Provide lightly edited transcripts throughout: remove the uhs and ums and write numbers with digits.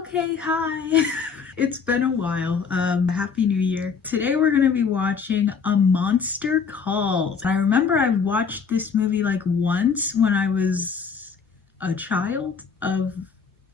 Okay, hi. It's been a while. Happy New Year. Today we're gonna be watching A Monster Calls. I remember I watched this movie like once when I was a child of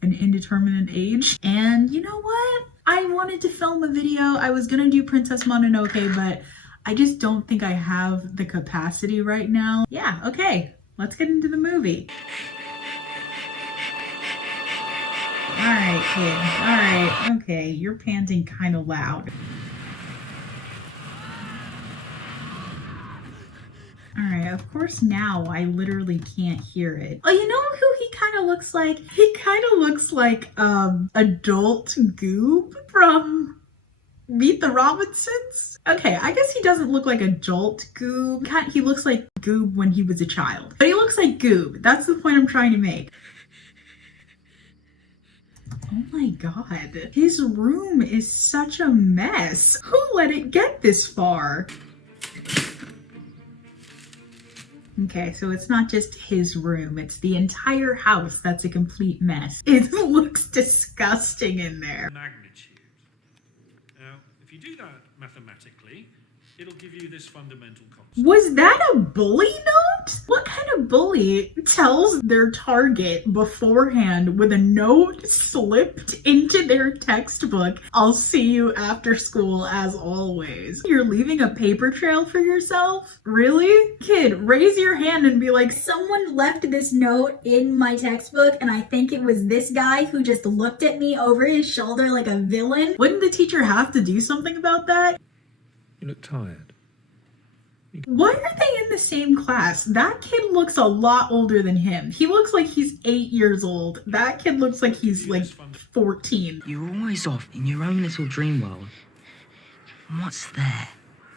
an indeterminate age. And you know what? I wanted to film a video. I was gonna do Princess Mononoke, but I just don't think I have the capacity right now. Yeah, okay. Let's get into the movie. Alright, kid. Alright. Okay, you're panting kind of loud. Alright, of course now I literally can't hear it. Oh, you know who he kind of looks like? He kind of looks like, adult Goob from Meet the Robinsons? Okay, I guess he doesn't look like adult Goob. He looks like Goob when he was a child. But he looks like Goob. That's the point I'm trying to make. Oh my god. His room is such a mess. Who let it get this far? Okay, so it's not just his room, it's the entire house that's a complete mess. It looks disgusting in there. Magnitude. Now, if you do that mathematically, it'll give you this fundamental concept. Was that a bully note? What kind of bully tells their target beforehand with a note slipped into their textbook, "I'll see you after school as always"? You're leaving a paper trail for yourself? Really? Kid, raise your hand and be like, someone left this note in my textbook and I think it was this guy who just looked at me over his shoulder like a villain. Wouldn't the teacher have to do something about that? You look tired. Why are they in the same class? That kid looks a lot older than him. He looks like he's 8 years old. That kid looks like he's like 14. You're always off in your own little dream world. And what's there?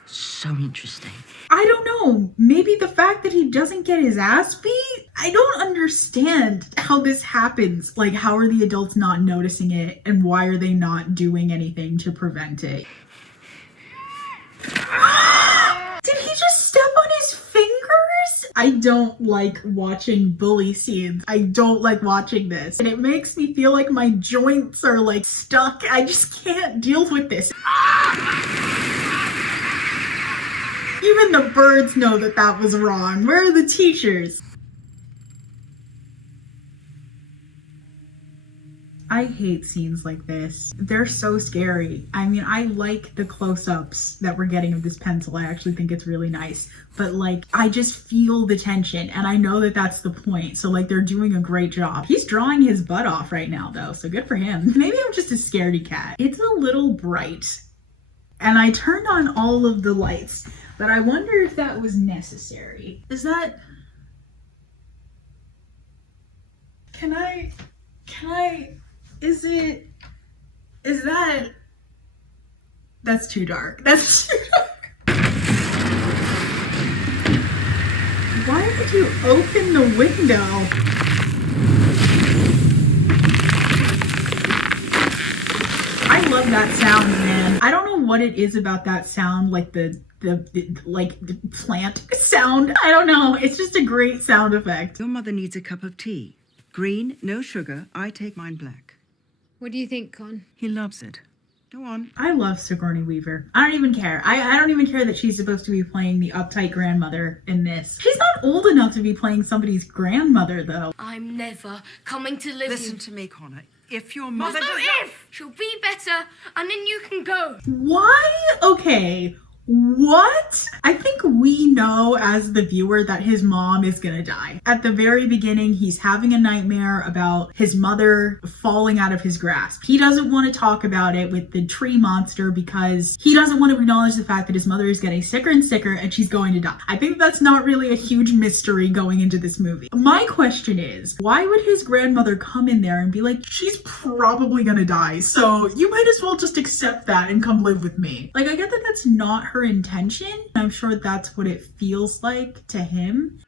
So interesting. I don't know. Maybe the fact that he doesn't get his ass beat? I don't understand how this happens. Like, how are the adults not noticing it? And why are they not doing anything to prevent it? Did he just step on his fingers? I don't like watching bully scenes. I don't like watching this. And it makes me feel like my joints are like stuck. I just can't deal with this. Even the birds know that that was wrong. Where are the teachers? I hate scenes like this. They're so scary. I mean, I like the close-ups that we're getting of this pencil. I actually think it's really nice. But like, I just feel the tension and I know that that's the point. So like, they're doing a great job. He's drawing his butt off right now though, so good for him. Maybe I'm just a scaredy cat. It's a little bright. And I turned on all of the lights, but I wonder if that was necessary. Is that... Can I... Is that... That's too dark. That's too dark. Why did you open the window? I love that sound, man. I don't know what it is about that sound, like the plant sound. I don't know. It's just a great sound effect. Your mother needs a cup of tea. Green, no sugar. I take mine black. What do you think, Con? He loves it. Go on. I love Sigourney Weaver. I don't even care. I don't even care that she's supposed to be playing the uptight grandmother in this. She's not old enough to be playing somebody's grandmother, though. I'm never coming to live Listen in... to me, Connor. If your mother There's no does not... if! She'll be better, and then you can go. Why? Okay. What? I think we know as the viewer that his mom is gonna die. At the very beginning, he's having a nightmare about his mother falling out of his grasp. He doesn't want to talk about it with the tree monster because he doesn't want to acknowledge the fact that his mother is getting sicker and sicker and she's going to die. I think that's not really a huge mystery going into this movie. My question is, why would his grandmother come in there and be like, she's probably gonna die, so you might as well just accept that and come live with me? Like, I get that that's not her intention. I'm sure that's what it feels like to him.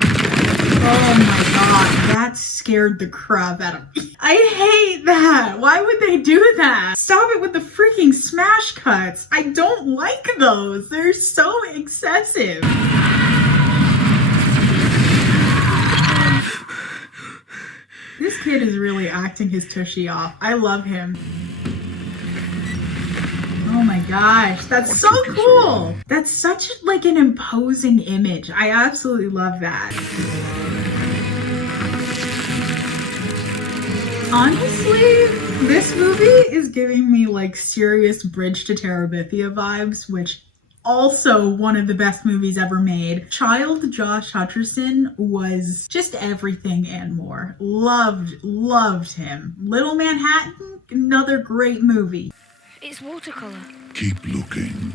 Oh my god, that scared the crap out of me. I hate that. Why would they do that? Stop it with the freaking smash cuts. I don't like those. They're so excessive. This This kid is really acting his tushy off. I love him. Oh my gosh, that's so cool. That's such like an imposing image. I absolutely love that. Honestly, this movie is giving me like serious Bridge to Terabithia vibes, which also one of the best movies ever made. Child Josh Hutcherson was just everything and more. Loved him. Little Manhattan, another great movie. It's watercolor. Keep looking.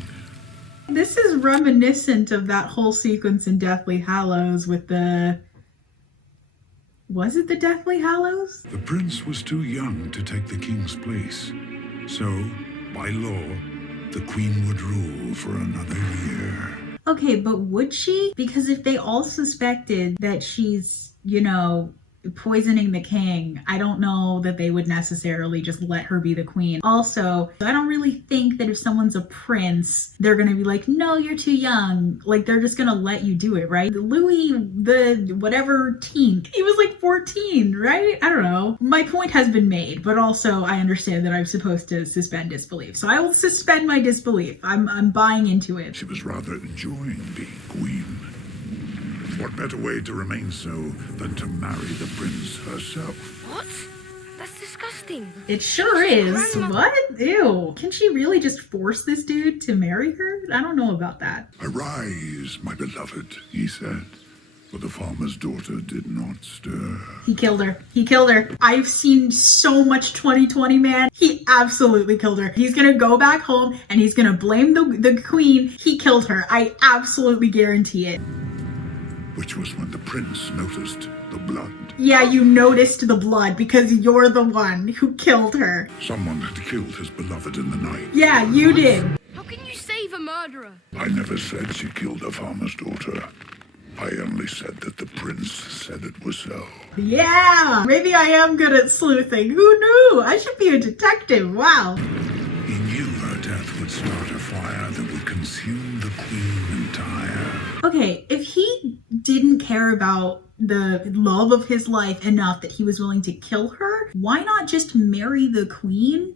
This is reminiscent of that whole sequence in Deathly Hallows with the... Was it the Deathly Hallows? The prince was too young to take the king's place. So, by law, the queen would rule for another year. Okay, but would she? Because if they all suspected that she's, you know, poisoning the king, I don't know that they would necessarily just let her be the queen. Also, I don't really think that if someone's a prince, they're gonna be like, no, you're too young. Like, they're just gonna let you do it, right? Louis, the whatever teen, he was like 14, right? I don't know. My point has been made, but also I understand that I'm supposed to suspend disbelief. So I will suspend my disbelief. I'm buying into it. She was rather enjoying being queen. What better way to remain so than to marry the prince herself? What? That's disgusting. It sure is. Grandma. What? Ew. Can she really just force this dude to marry her? I don't know about that. Arise, my beloved, he said. But the farmer's daughter did not stir. He killed her. He killed her. I've seen so much 2020, man. He absolutely killed her. He's gonna go back home and he's gonna blame the queen. He killed her. I absolutely guarantee it. Which was when the prince noticed the blood. Yeah, you noticed the blood because you're the one who killed her. Someone had killed his beloved in the night. Yeah, you did. How can you save a murderer? I never said she killed a farmer's daughter. I only said that the prince said it was so. Yeah, maybe I am good at sleuthing. Who knew? I should be a detective. Wow. He knew her death would start a fire that would consume the queen entire. Okay, if he didn't care about the love of his life enough that he was willing to kill her, why not just marry the queen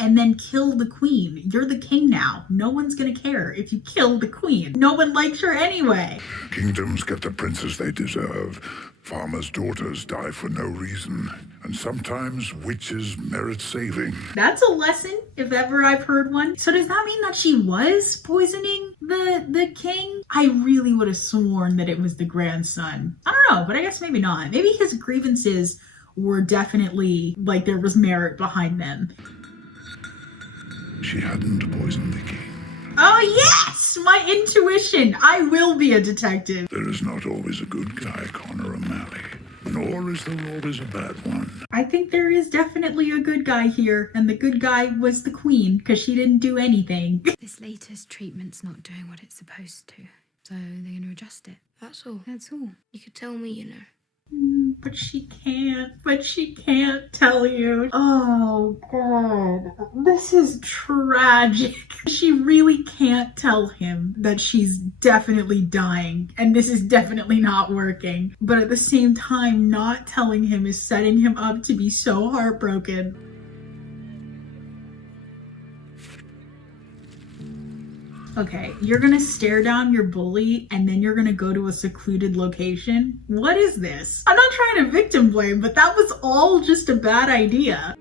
and then kill the queen? You're the king now. No one's gonna care if you kill the queen. No one likes her anyway. Kingdoms get the princes they deserve. Farmers' daughters die for no reason. And sometimes witches merit saving. That's a lesson, if ever I've heard one. So does that mean that she was poisoning the king? I really would have sworn that it was the grandson. I don't know, but I guess maybe not. Maybe his grievances were definitely, like, there was merit behind them. She hadn't poisoned the king. Oh yes! My intuition! I will be a detective. There is not always a good guy, Connor O'Malley. Nor is there always a bad one. I think there is definitely a good guy here, and the good guy was the queen, because she didn't do anything. This latest treatment's not doing what it's supposed to, so they're going to adjust it. That's all. That's all. You could tell me, you know. But she can't. But she can't tell you. Oh, God. This is tragic. She really can't tell him that she's definitely dying, and this is definitely not working. But at the same time, not telling him is setting him up to be so heartbroken. Okay, you're gonna stare down your bully and then you're gonna go to a secluded location? What is this? I'm not trying to victim blame, but that was all just a bad idea.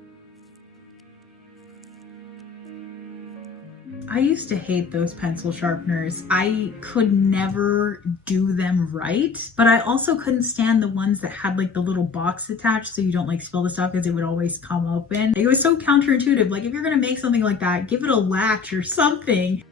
I used to hate those pencil sharpeners. I could never do them right, but I also couldn't stand the ones that had like the little box attached so you don't like spill the stuff because it would always come open. It was so counterintuitive. Like if you're gonna make something like that, give it a latch or something.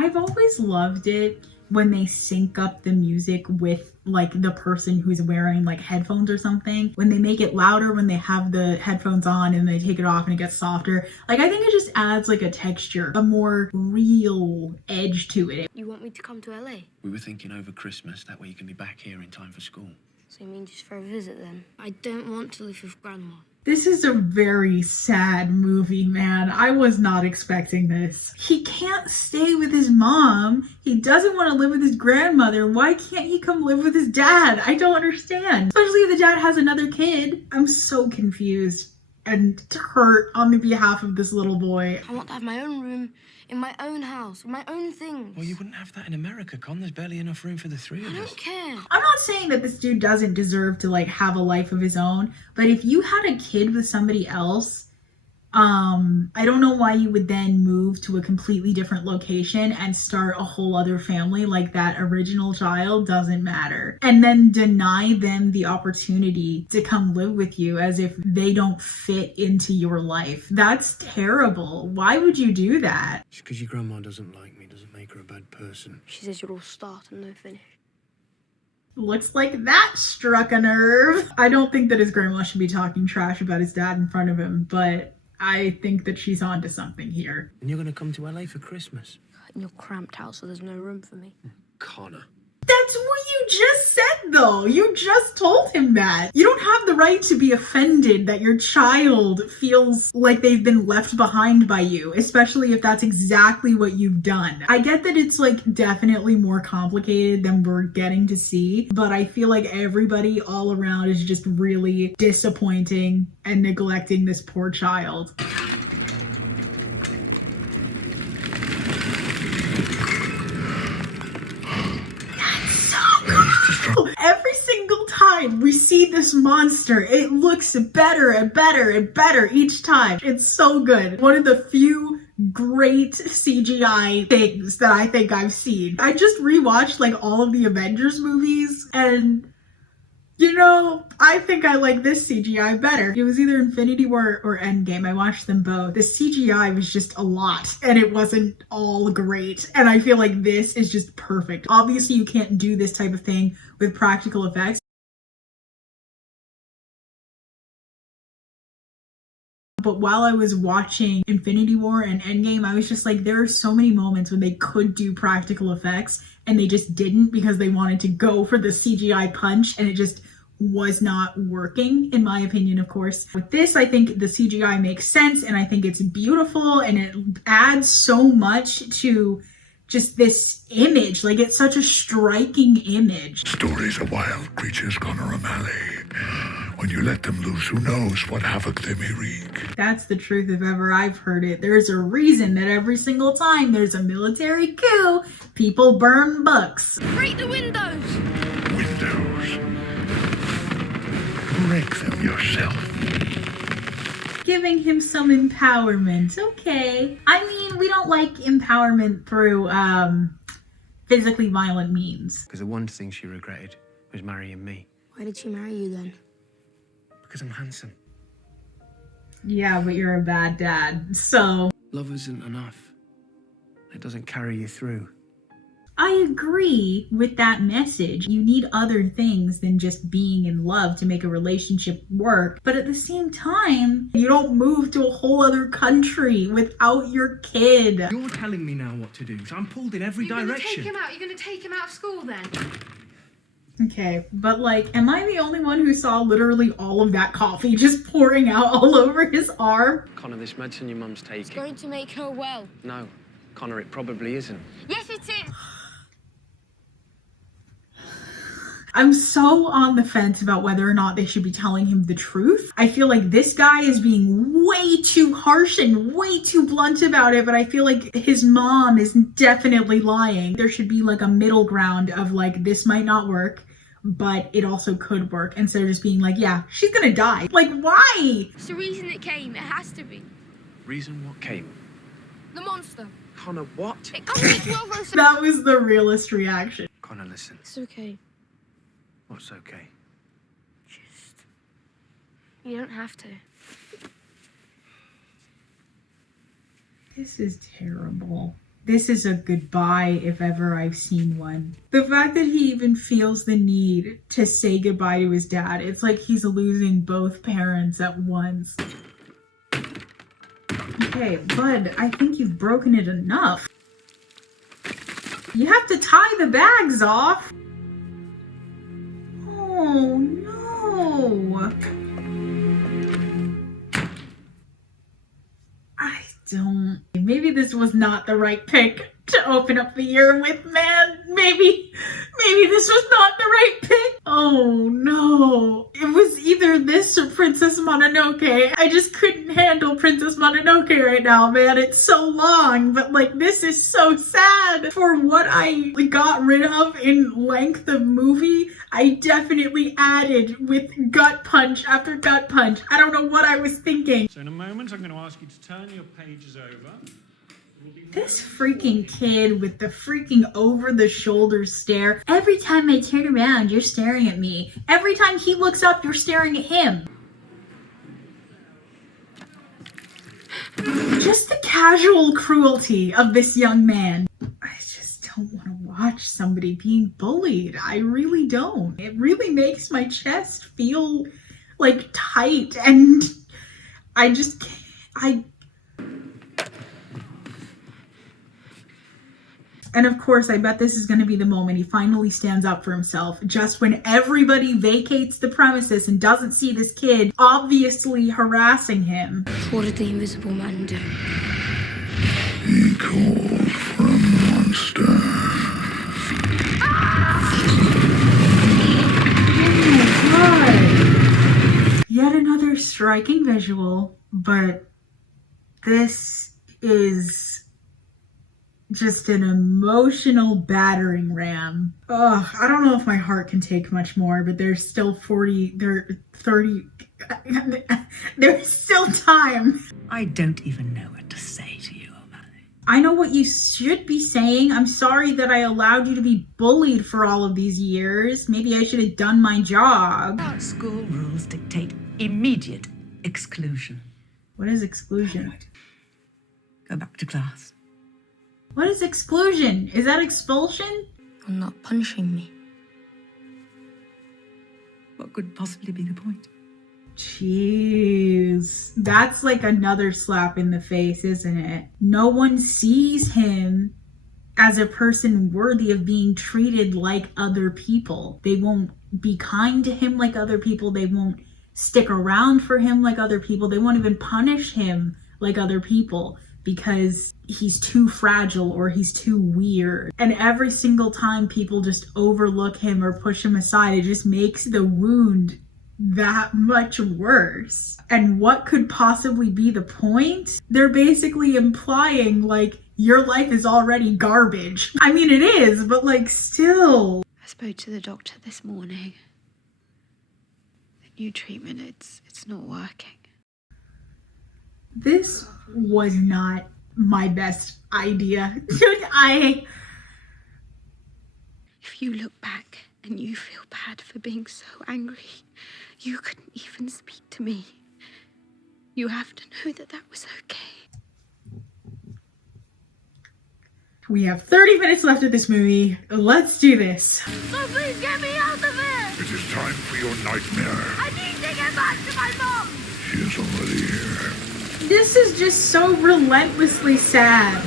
I've always loved it when they sync up the music with like the person who's wearing like headphones or something. When they make it louder when they have the headphones on and they take it off and it gets softer. Like I think it just adds like a texture, a more real edge to it. You want me to come to LA? We were thinking over Christmas, that way you can be back here in time for school. So you mean just for a visit then? I don't want to live with Grandma. This is a very sad movie, man. I was not expecting this. He can't stay with his mom. He doesn't want to live with his grandmother. Why can't he come live with his dad? I don't understand. Especially if the dad has another kid. I'm so confused and hurt on the behalf of this little boy. I want to have my own room in my own house with my own things. Well, you wouldn't have that in America, Con. There's barely enough room for the three I of us. don't care. I'm not saying that this dude doesn't deserve to like have a life of his own, but if you had a kid with somebody else, I don't know why you would then move to a completely different location and start a whole other family like that original child. Doesn't matter. And then deny them the opportunity to come live with you as if they don't fit into your life. That's terrible. Why would you do that? Just because your grandma doesn't like me doesn't make her a bad person. She says you're all start and no finish. Looks like that struck a nerve. I don't think that his grandma should be talking trash about his dad in front of him, but I think that she's onto something here. And you're going to come to LA for Christmas? In your cramped house, so there's no room for me. Connor. That's what you just said, though. You just told him that. You don't have the right to be offended that your child feels like they've been left behind by you, especially if that's exactly what you've done. I get that it's like definitely more complicated than we're getting to see, but I feel like everybody all around is just really disappointing and neglecting this poor child. Every single time we see this monster, it looks better and better and better each time. It's so good. One of the few great CGI things that I think I've seen. I just rewatched like all of the Avengers movies, and you know, I think I like this CGI better. It was either Infinity War or Endgame. I watched them both. The CGI was just a lot, and it wasn't all great. And I feel like this is just perfect. Obviously, you can't do this type of thing with practical effects. But while I was watching Infinity War and Endgame, I was just like, there are so many moments when they could do practical effects and they just didn't because they wanted to go for the CGI punch, and it just was not working, in my opinion, of course. With this, I think the CGI makes sense, and I think it's beautiful, and it adds so much to just this image. Like, it's such a striking image. Stories of wild creatures, Connor O'Malley. When you let them loose, who knows what havoc they may wreak. That's the truth if ever I've heard it. There's a reason that every single time there's a military coup, people burn books. Break the windows! Windows. Break them yourself. Giving him some empowerment. Okay. I mean, we don't like empowerment through physically violent means. Because the one thing she regretted was marrying me. Why did she marry you then? Because I'm handsome. Yeah, but you're a bad dad, so... Love isn't enough. It doesn't carry you through. I agree with that message. You need other things than just being in love to make a relationship work. But at the same time, you don't move to a whole other country without your kid. You're telling me now what to do, so I'm pulled in every direction. You're going to take him out of school then? Okay, but like, am I the only one who saw literally all of that coffee just pouring out all over his arm? Connor, this medicine your mum's taking. It's going to make her well. No, Connor, it probably isn't. Yes, it is! I'm so on the fence about whether or not they should be telling him the truth. I feel like this guy is being way too harsh and way too blunt about it, but I feel like his mom is definitely lying. There should be like a middle ground of like, this might not work, but it also could work, instead of just being like, yeah, she's gonna die. Like, why? It's the reason it came. It has to be. Reason what came? The monster. Connor, what? It comes with 12 rows. That was the realest reaction. Connor, listen. It's okay. What's okay? Just... You don't have to. This is terrible. This is a goodbye if ever I've seen one. The fact that he even feels the need to say goodbye to his dad, it's like he's losing both parents at once. Okay, bud, I think you've broken it enough. You have to tie the bags off. Oh, no. this was not the right pick to open up the year with, man. Maybe this was not the right pick. Oh no. It was either this or Princess Mononoke. I just couldn't handle Princess Mononoke right now, man. It's so long, but like this is so sad. For what I got rid of in length of movie, I definitely added with gut punch after gut punch. I don't know what I was thinking. So in a moment, I'm going to ask you to turn your pages over. This freaking kid with the freaking over-the-shoulder stare. Every time I turn around, you're staring at me. Every time he looks up, you're staring at him. Just the casual cruelty of this young man. I just don't want to watch somebody being bullied. I really don't. It really makes my chest feel like tight, and I just can't. And of course, I bet this is going to be the moment he finally stands up for himself, just when everybody vacates the premises and doesn't see this kid obviously harassing him. What did the Invisible Man do? He called for a monster. Oh my god! Yet another striking visual, but this is just an emotional battering ram. Ugh, I don't know if my heart can take much more, but there's still 30, there's still time. I don't even know what to say to you, O'Malley. I know what you should be saying. I'm sorry that I allowed you to be bullied for all of these years. Maybe I should have done my job. Our school rules dictate immediate exclusion. What is exclusion? Go back to class. What is exclusion? Is that expulsion? You're not punishing me. What could possibly be the point? Jeez. That's like another slap in the face, isn't it? No one sees him as a person worthy of being treated like other people. They won't be kind to him like other people. They won't stick around for him like other people. They won't even punish him like other people, because he's too fragile or he's too weird. And every single time people just overlook him or push him aside, it just makes the wound that much worse. And what could possibly be the point? They're basically implying like your life is already garbage. I mean, it is, but like still. I spoke to the doctor this morning. The new treatment, it's not working. This was not my best idea. If you look back and you feel bad for being so angry, you couldn't even speak to me. You have to know that that was okay. We have 30 minutes left of this movie. Let's do this. So please get me out of it! It is time for your nightmare. I need to get back to my mom! She is already here. This is just so relentlessly sad.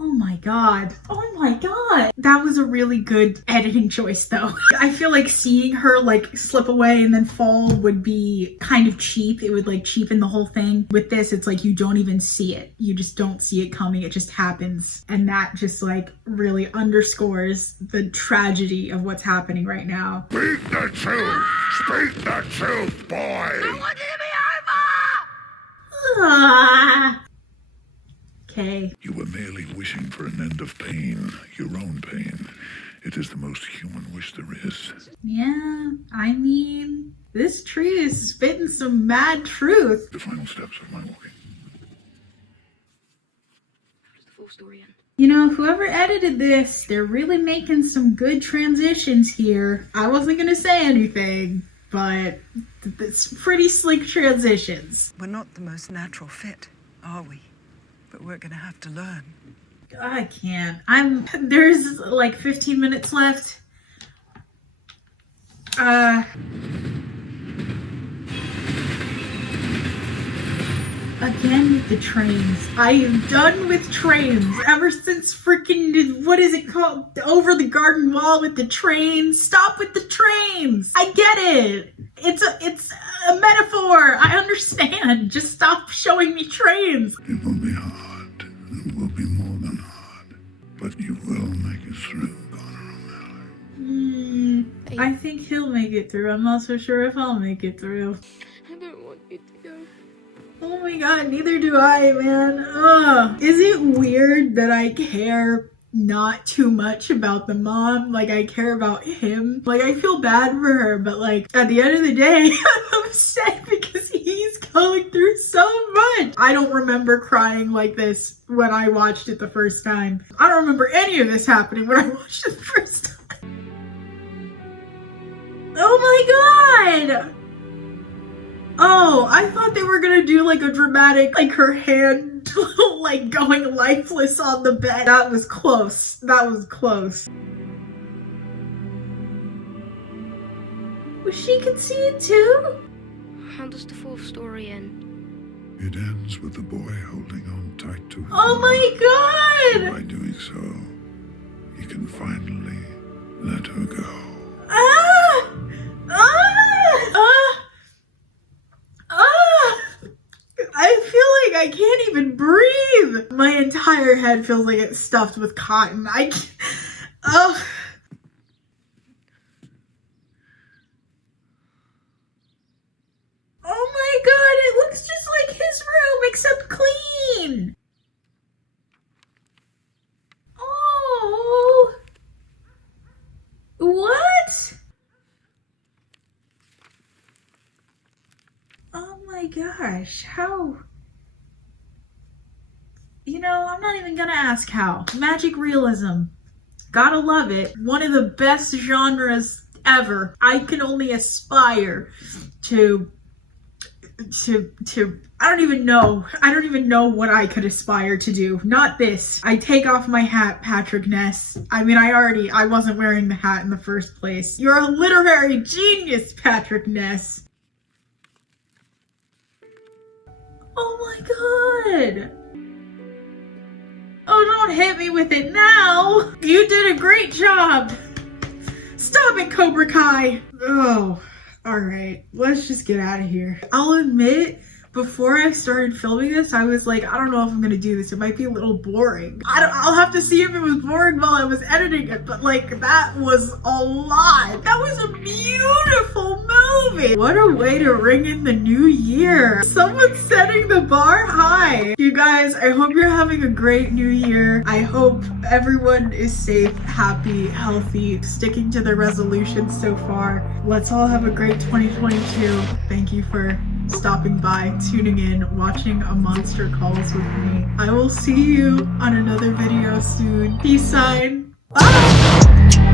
Oh my god. Oh my god. That was a really good editing choice though. I feel like seeing her like slip away and then fall would be kind of cheap. It would like cheapen the whole thing. With this, it's like you don't even see it. You just don't see it coming. It just happens. And that just like really underscores the tragedy of what's happening right now. Speak the truth! Speak the truth, boy! I want it to be over! Ah. Okay. You were merely wishing for an end of pain, your own pain. It is the most human wish there is. Yeah, I mean, this tree is spitting some mad truth. The final steps of my walking. How does the full story end? You know, whoever edited this, they're really making some good transitions here. I wasn't gonna say anything, but it's pretty slick transitions. We're not the most natural fit, are we? But we're gonna have to learn. I can't. There's like 15 minutes left. Again with the trains. I am done with trains. Ever since freaking, what is it called? Over the garden wall with the trains. Stop with the trains. I get it. It's a metaphor. I understand. Just stop showing me trains. It will be hard. It will be more than hard. But you will make it through, Connor O'Malley. I think he'll make it through. I'm not so sure if I'll make it through. I don't want you to go. Oh my god, neither do I, man. Ugh. Is it weird that I care not too much about the mom? Like, I care about him. Like, I feel bad for her, but like, at the end of the day, I'm upset because he's going through so much. I don't remember crying like this when I watched it the first time. I don't remember any of this happening when I watched it the first time. Oh my god! Oh, I thought they were gonna do like a dramatic, like her hand like going lifeless on the bed. That was close. That was close. Well, she can see it too? How does the fourth story end? It ends with the boy holding on tight to her. Oh my god! By doing so, he can finally let her go. Ah! Ah! Ah! Ah! I feel like I can't even breathe. My entire head feels like it's stuffed with cotton. Oh. Oh my god, it looks just like his room except clean. Oh. What? Oh my gosh, how? You know, I'm not even gonna ask how. Magic realism. Gotta love it. One of the best genres ever. I can only aspire to I don't even know what I could aspire to do. Not this. I take off my hat, Patrick Ness. I mean, I wasn't wearing the hat in the first place. You're a literary genius, Patrick Ness. Oh my god. Oh, don't hit me with it now. You did a great job. Stop it, Cobra Kai. Oh. Alright, let's just get out of here. I'll admit, before I started filming this, I was like, I don't know if I'm gonna do this. It might be a little boring. I'll have to see if it was boring while I was editing it, but like, that was a lot. That was a beautiful movie. What a way to ring in the new year. Someone's setting the bar high. You guys, I hope you're having a great new year. I hope everyone is safe, happy, healthy, sticking to their resolutions so far. Let's all have a great 2022. Thank you for stopping by, tuning in, watching A Monster Calls with me. I will see you on another video soon. Peace sign. Bye!